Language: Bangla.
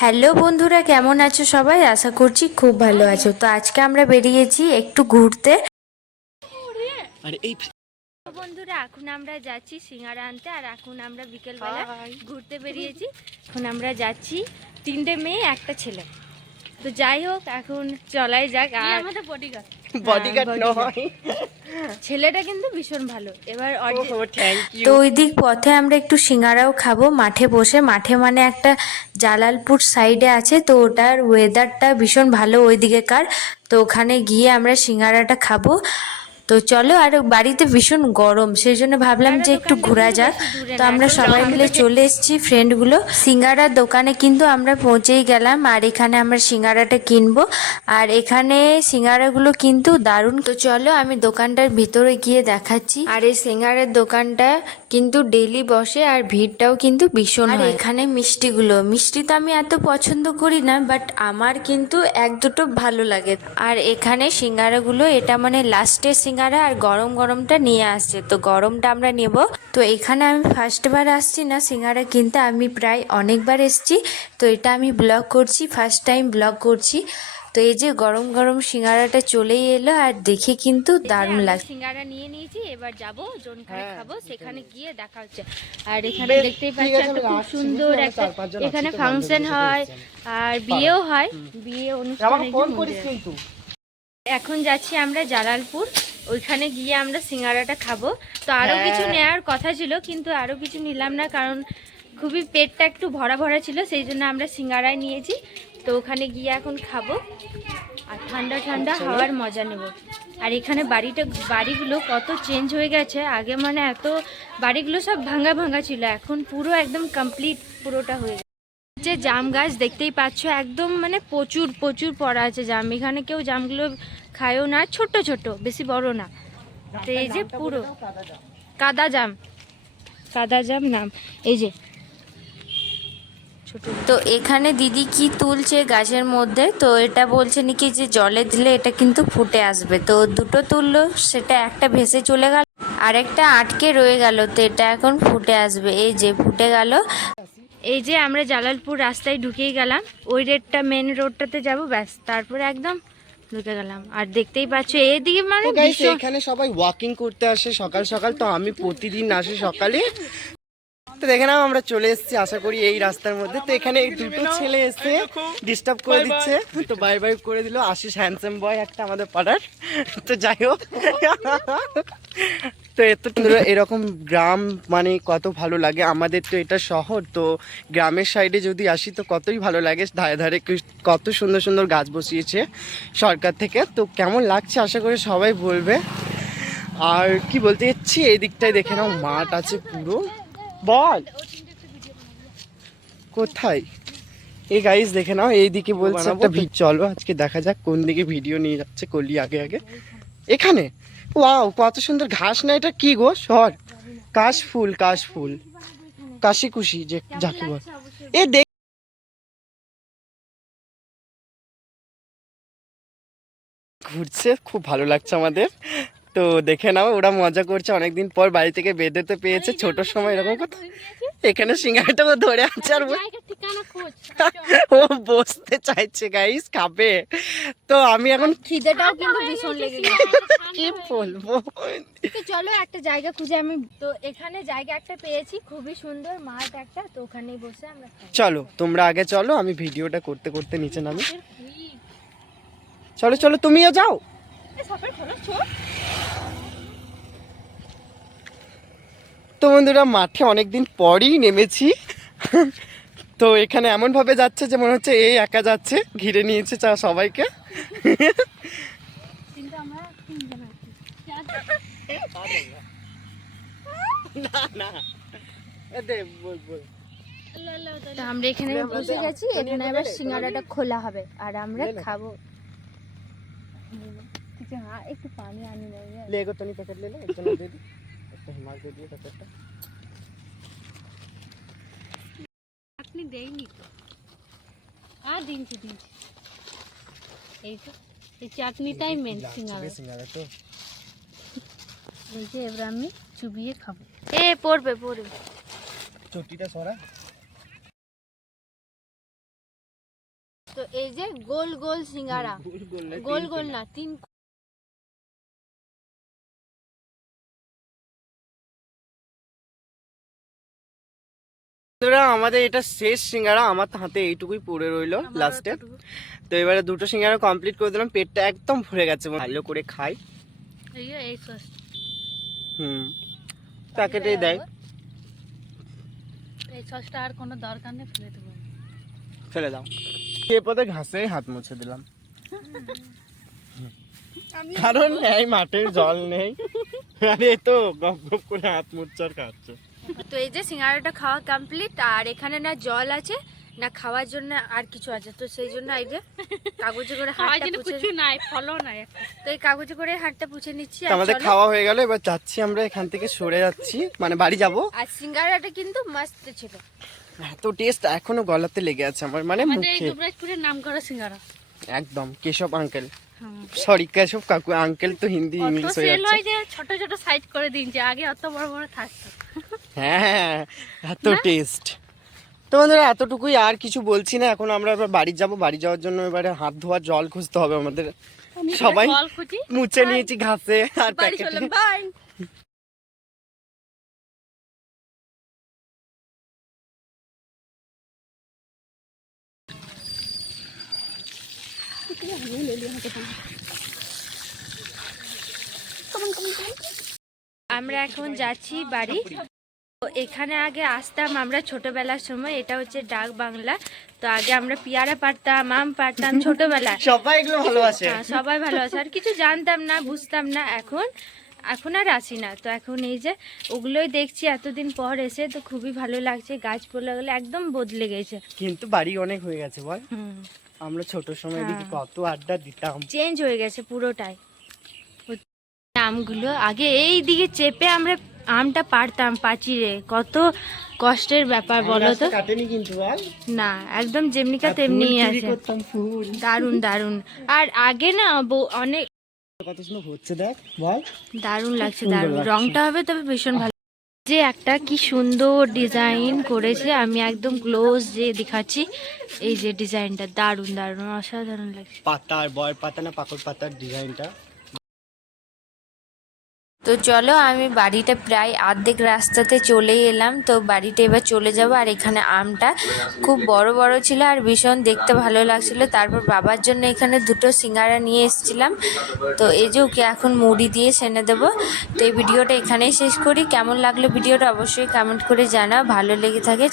হ্যালো বন্ধুরা, কেমন আছো সবাই? আশা করছি খুব ভালো আছো। তো আজকে আমরা বেরিয়েছি একটু ঘুরতে। বন্ধুরা, এখন আমরা যাচ্ছি সিঙ্গারা আনতে। আর এখন আমরা বিকেলবেলা ঘুরতে বেরিয়েছি। এখন আমরা যাচ্ছি 3টে মেয়ে একটা ছেলে। তো যাই হোক, এখন চলাই যাক। আর আমাদের বডিগার্ড নয়, ছেলেটা কিন্তু ভীষণ ভালো। এবার তো ওই দিক পথে আমরা একটু সিঙ্গারাও খাবো মাঠে বসে। মাঠে মানে একটা জালালপুর সাইডে আছে, তো ওটার ওয়েদারটা ভীষণ ভালো ওই দিকেকার। তো ওখানে গিয়ে আমরা সিঙ্গারাটা খাবো। তো চলো, আর বাড়িতে ভীষণ গরম, সেই জন্য ভাবলাম যে একটু ঘোরা যাক। তো আমরা সবাই মিলে চলে এসেছি ফ্রেন্ডগুলো। সিঙ্গারার দোকানে কিন্তু আমরা পৌঁছেই গেলাম। আর এখানে আমরা সিঙ্গারাটা কিনবো। আর এখানে সিঙ্গারাগুলো কিন্তু দারুণ। তো চলো, আমি দোকানটার ভিতরে গিয়ে দেখাচ্ছি। আর এই সিঙ্গারার দোকানটা কিন্তু ডেইলি বসে, আর ভিড়টাও কিন্তু ভীষণ হয়। এখানে মিষ্টি তো আমি এত পছন্দ করি না, বাট আমার কিন্তু এক দুটো ভালো লাগে। আর এখানে সিঙ্গারাগুলো, এটা মানে লাস্টের সিঙ্গারা, আর গরম গরমটা নিয়ে আসছে। তো গরমটা আমরা নেব। তো এখানে আমি ফার্স্টবার আসছি না সিঙ্গারা কিনতে, আমি প্রায় অনেকবার এসেছি। তো এটা আমি ব্লগ করছি, ফার্স্ট টাইম ব্লগ করছি। তো এই যে গরম গরম সিঙ্গারাটা চলেই এলো, আর দেখে কিন্তু দারুণ লাগছে। সিঙ্গারা নিয়ে নিয়েছি, এবার যাবো জোনখানে খাবো, সেখানে গিয়ে দেখা হচ্ছে। আর এখানে দেখতেই পাচ্ছি একটা খুব সুন্দর একটা, এখানে ফাংশন হয় আর বিয়েও হয়, বিয়ে অনুষ্ঠানে। এখন যাচ্ছি আমরা জালালপুর, ওইখানে গিয়ে আমরা সিঙ্গারাটা খাবো। তো আরও কিছু নেওয়ার কথা ছিল, কিন্তু আরও কিছু নিলাম না, কারণ খুবই পেটটা একটু ভরা ভরা ছিল, সেই জন্য আমরা সিঙ্গারাই নিয়েছি। তো ওখানে গিয়ে এখন খাবো আর ঠান্ডা ঠান্ডা হাওয়ার মজা নেব। আর এখানে বাড়িগুলো কত চেঞ্জ হয়ে গেছে। আগে মানে এত বাড়িগুলো সব ভাঙা ভাঙা ছিল, এখন পুরো একদম কমপ্লিট পুরোটা হয়ে গেছে। যে জাম গাছ দেখতেই পাচ্ছ, একদম মানে প্রচুর প্রচুর পড়া আছে জাম। এখানে কেউ জামগুলো খায়ও না, ছোট ছোট, বেশি বড় না। তো এই যে পুরো কাদা জাম নাম, এই যে তো এখানে দিদি কি তুলছে গাছের মধ্যে। তো এটা বলছে নাকি যে জলে দিলে এটা কিন্তু ফুটে আসবে। তো দুটো তুললো, সেটা একটা ভেসে চলে গেল, আরেকটা আটকে রয়ে গেল। তো এটা এখন ফুটে আসবে, এই যে ফুটে গেল। এই যে আমরা জালালপুর রাস্তায় ঢুকেই গেলাম, ওই মেন রোডটাতে যাব, ব্যাস তারপরে একদম ঢুকে গেলাম। আর দেখতেই পাচ্ছ এদিকে মানে এখানে সবাই ওয়াকিং করতে আসে সকাল সকাল। তো আমি প্রতিদিন আসি সকালে। তো দেখে নাও আমরা চলে এসেছি আশা করি এই রাস্তার মধ্যে। তো এখানে এই দুটো ছেলে এসে ডিস্টার্ব করে দিচ্ছে। তো বাই বাই করে দিল আশিস, হ্যান্ডসাম বয় একটা আমাদের পাড়ার। তো যাই হোক, তো এত এরকম গ্রাম মানে কত ভালো লাগে। আমাদের তো এটা শহর, তো গ্রামের সাইডে যদি আসি তো কতই ভালো লাগে। ধারে ধারে কত সুন্দর সুন্দর গাছ বসিয়েছে সরকার থেকে। তো কেমন লাগছে আশা করি সবাই বলবে। আর কি বলতে চাচ্ছি, এই দিকটায় দেখে নাও মাঠ আছে পুরো। বল কোথায় এই গাইস দেখে নাও, এইদিকে বলছে একটা চলো আজকে দেখা যাক কোন দিকে ভিডিও নিয়ে যাচ্ছে কলি আগে আগে। এখানে ওয়াও, কত সুন্দর ঘাস। না এটা কি গো? সর, কাশফুল কাশি কুশি যে যাকে বল। এ দেখ, ঘুরছে, খুব ভালো লাগছে আমাদের। তো দেখে নাও ওরা মজা করছে, অনেকদিন পর বাড়ি থেকে বেঁধেতে পেয়েছে। ছোট সময় এরকম কথা। এখানে সিঙ্গারাটাও ধরে আছে, আর ও বসতে চাইছে গাইস, খাবে। তো আমি এখন খিদেটাও কিন্তু ভীষণ লেগে গেছে। কি বলবো। তো চলো একটা জায়গা খুঁজে, আমি তো এখানে জায়গা একটা পেয়েছি, খুবই সুন্দর মাঠ একটা। তো ওখানেই বসে আমরা চলো তোমরা আগে চলো, আমি ভিডিওটা করতে করতে নিচে নামি। চলো চলো, তুমিও যাও। তো বন্ধুরা, মাঠে অনেকদিন পরই নেমেছি। তো এখানে এমন ভাবে যাচ্ছে যে মনে হচ্ছে এই একা যাচ্ছে, ঘিরে নিয়েছে সবাইকে। আমরা এখানে বসে গেছি, এখানে এবার সিঙ্গারাটা খোলা হবে আর আমরা খাবো। একটু পানি আনি লেগো তো নি প্যাকেট লে লে, একজন দে দি একটা হিমাল দে দিয়ে প্যাকেটটা। আপনি দেইনি তো, আর দিনছি এই তো এই চাটনিটাই মেন সিঙ্গারা তো এই যে এবার আমি চুবিয়ে খাবো। পড়বে চটিটা সরা। তো এই যে গোল গোল সিঙ্গারা, গোল গোল না, 3 বন্ধুরা আমাদের এটা শেষ সিঙ্গারা, আমার হাতে এইটুকুই পড়ে রইলো লাস্টে। তো এবারে দুটো সিঙ্গারা কমপ্লিট করে দিলাম, পেটটা একদম ভরে গেছে, ভালো করে খাই। এই সস প্যাকেটেই দেয়, এই সসটা আর কোনো দরকার নেই, ফেলে দেবো। ফেলে দাও। খেয়ে পথে ঘাসে হাত মুছে দিলাম, কারণ নেই মাঠের জল নেই, আরে তো গপ গপ করে হাত মুছছে আর খাচ্ছে। তো এই যে সিঙ্গারাটা খাওয়া কমপ্লিট, আর এখানে না জল আছে না খাওয়ার জন্য আর কিছু আছে, তো সেই জন্য এই যে কাগজে করে হাতটা পুছে নাই, ফলো নাই, তো এই কাগজে করে হাতটা পুছে নিচ্ছি। আমাদের খাওয়া হয়ে গেল, এবার যাচ্ছি আমরা এখান থেকে, সরে যাচ্ছি, মানে বাড়ি যাব। আর সিঙ্গারাটা কিন্তু মস্ত ছিল, এত টেস্ট এখনো গলাতে লেগে আছে আমার, মানে মুখে। দুবরাজপুরের নাম করা সিঙ্গারা একদম কেশব আঙ্কেল, সরি কেশব কাকু, আঙ্কেল তো হিন্দি ইংলিশ হয়ে যাচ্ছে। যে ছোট ছোট সাইজ করে দিনছে, আগে অত বড় বড় থাকতো। হ্যাঁ এত টেস্ট। তো বন্ধুরা এতটুকুই, আর কিছু বলছি না। এখন আমরা এবার বাড়ি যাব, বাড়ি যাওয়ার জন্য এবারে হাত ধোয়ার জল খুঁজতে হবে আমাদের। সবাই মুছে নিয়েছি ঘাসে আর প্যাকেটে। আমরা এখন যাচ্ছি বাড়ি। তো এখানে আগে আসতাম আমরা ছোটবেলার সময়, এটা হচ্ছে ডাক বাংলা। তো আগে আমরা পেয়ারা পারতাম, আম পারতাম ছোটবেলায়, সবাই এগুলো ভালোবাসে। সবাই ভালোবাসে, আর কিছু জানতাম না, বুঝতাম না। এখন আর আসি না। তো এখন এই যে ওগুলোই দেখছি এতদিন পর এসে, তো খুবই ভালো লাগছে। গাছপালাগুলো একদম বদলে গেছে, কিন্তু বাড়ি অনেক হয়ে গেছে বল। আমরা ছোট সময় দিকে কত আড্ডা দিতাম, চেঞ্জ হয়ে গেছে পুরোটাই। আমগুলো আগে এই দিকে চেপে আমরা আমটা পারতাম পাচিরে, কত কষ্টের ব্যাপার বলো তো। কাটেনি কিন্তু বল না, একদম যেমনিকা তেমনি আছে, দারুন দারুন। আর আগে না অনেক কত সুন্দর হচ্ছে, দেখ বল, দারুন লাগছে, দারুন। রংটা হবে তবে ভীষণ ভালো। যে একটা কি সুন্দর ডিজাইন করেছে, আমি একদম ক্লোজ যে দেখাচ্ছি, এই যে ডিজাইনটা দারুন দারুন, অসাধারণ লাগছে। পাতার বয় পাতা না পাকড় পাতার ডিজাইনটা। তো চলো, আমি বাড়িটা প্রায় অর্ধেক রাস্তাতে চলেই এলাম। তো বাড়িতে এবার চলে যাব। আর এখানে আমটা খুব বড় বড় ছিল আর ভীষণ দেখতে ভালো লাগছিল। তারপর বাবার জন্য এখানে দুটো সিঙ্গারা নিয়ে এসেছিলাম। তো এই যে ওকে এখন মুড়ি দিয়ে সেনে দেবো। তো এই ভিডিওটা এখানেই শেষ করি। কেমন লাগলো ভিডিওটা অবশ্যই কমেন্ট করে জানাও, ভালো লেগে থাকে